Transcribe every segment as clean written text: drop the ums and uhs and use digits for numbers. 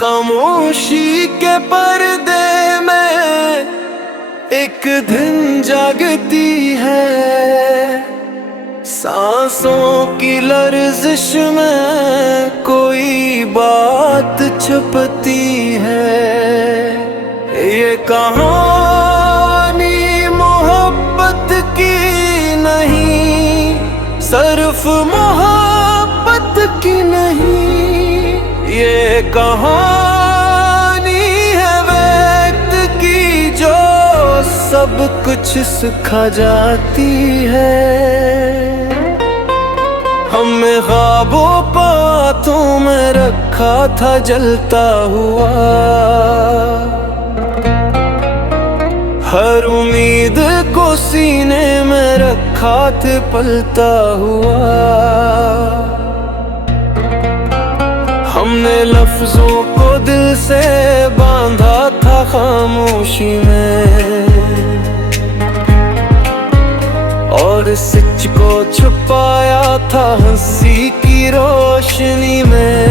खामोशी के पर्दे में एक दिन जागती है, सांसों की लर्जिश में कोई बात छुपती है। ये कहानी मोहब्बत की नहीं, सिर्फ मोहब्बत की नहीं, ये कहानी है वक्त की जो सब कुछ सिखा जाती है। हमें ख्वाबों बातों में रखा था जलता हुआ, हर उम्मीद को सीने में रखा थे पलता हुआ। हमने लफ्जों को दिल से बांधा था खामोशी में, और सच को छुपाया था हंसी की रोशनी में।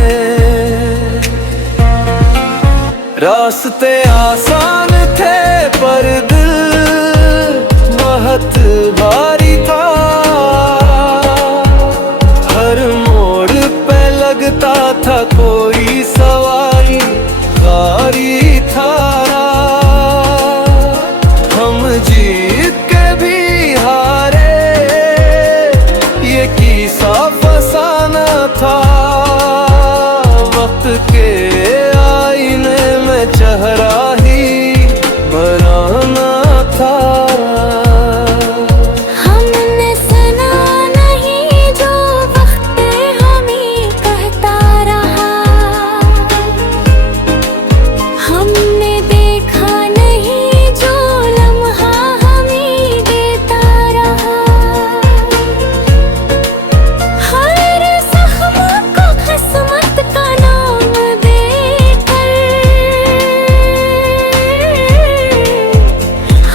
रास्ते आसान थे पर दिल बहुत भारी था, हर मोड़ पे लगता था कोई सवारी गारी था। हम जीत के भी हारे, ये किस्सा फसाना था, वक्त के आईने में चेहरा ही बनाना था। हमने सुना नहीं जो वक्त हमें कहता रहा, हमने देखा नहीं जो लम्हा हमें देता रहा। हर जख्म को किस्मत का नाम देकर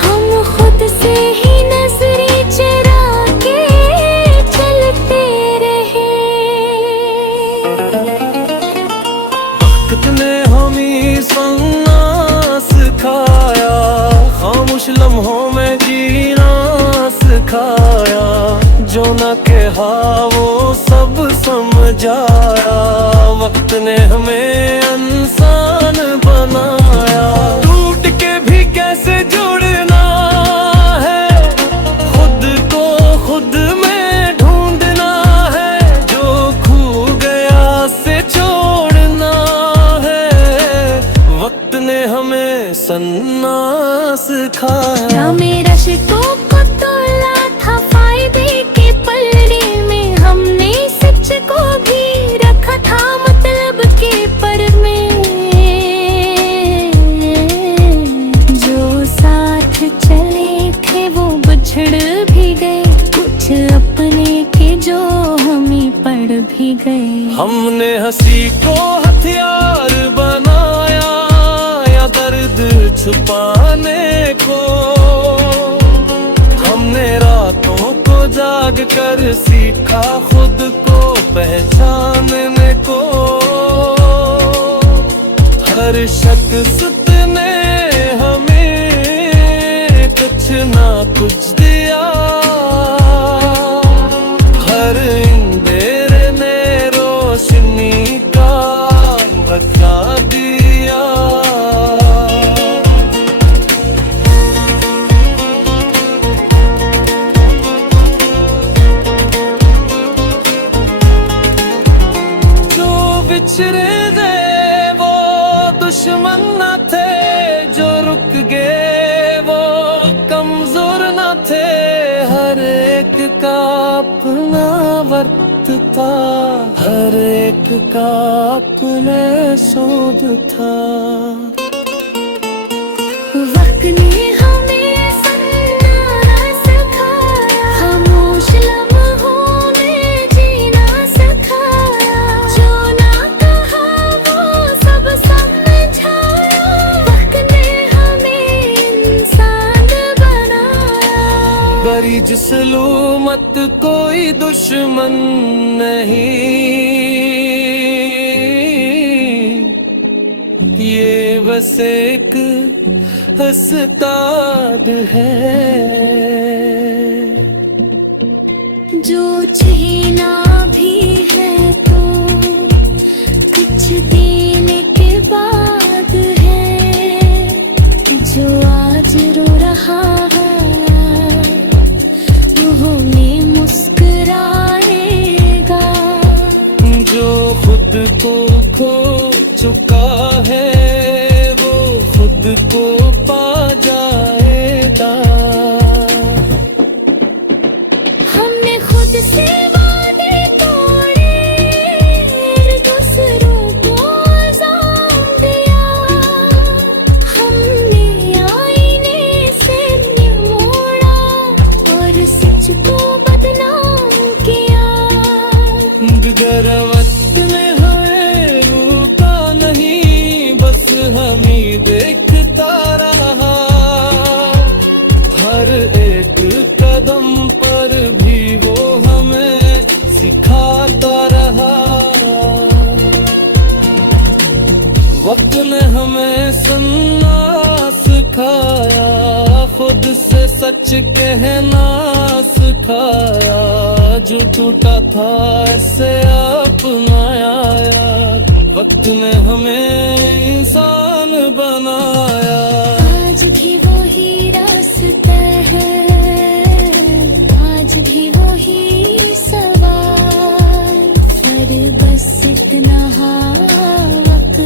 हम खुद से ही नजरें चुरा के चलते रहे। वक्त ने हमें सुनना सिखाया, खामोश लम्हों में जीना सिखाया, जो न कहा वो सब समझाया। वक्त ने हमें इंसान बनाया, टूट के भी कैसे जुड़ना है, खुद को खुद में ढूंढना है, जो खो गया से छोड़ना है। वक्त ने हमें सन्ना सिखाया। मेरा शिकों को तोला था फायदे के पलड़े में, हमने सच को भी रखा था मतलब के पर में। जो साथ चले थे वो बिछड़ भी गए, कुछ अपने के जो हमें पड़ भी गए। हमने हंसी को हथियार बनाया या दर्द छुपाने को, हमने रातों को जाग कर सीखा खुद को पहचानने को। हर शख्स ने हमें कुछ ना कुछ दिया, हर अंधेरे ने रोशनी का बता दिया। जो बिछड़े गए वो दुश्मन न थे, जो रुक गए वो कमजोर न थे, हर एक का अपना वक्त था, हर एक का अपना सोच था। वक्त ने हमें सुनना सिखाया, खामोश लम्हों में जीना सिखाया, जो ना कहा वो सब समझाया। वक्त ने हमें इंसान बनाया, बड़ी जिस्लूमत कोई दुश्मन नहीं, ये बस एक हस्ताद है जो छीना भी है तो कुछ देने के बाद है, जो आज रो रहा है वो में मुस्कुराएगा, जो खुद को खो चुका है वो खुद को पा जाएगा। हमने खुद से वादे तोड़े, दूसरों को इल्जाम दिया, हमने आईने से मोड़ा और सच को बदनाम किया। दिगर वक्त ने हमें रुका नहीं, बस हम ही देखता रहा, हर एक कदम पर भी वो हमें सिखाता रहा। वक्त ने हमें सुनना सिखाया, खुद से सच कहना सिखाया, जो टूटा था ऐसे अपनाया। वक्त ने हमें इंसान बनाया। आज भी वही रास्ता है, आज भी वही सवाल, पर बस इतना वक्त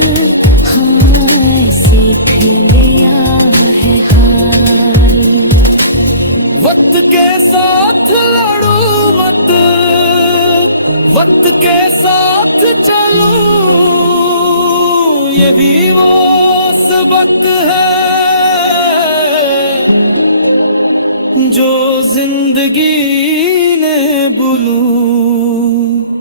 हाँ ऐसे भी गया है हाल। वक्त के साथ लड़ू मत, वक्त के साथ चलूं, ये भी वो सबक है जो जिंदगी ने बुलूं।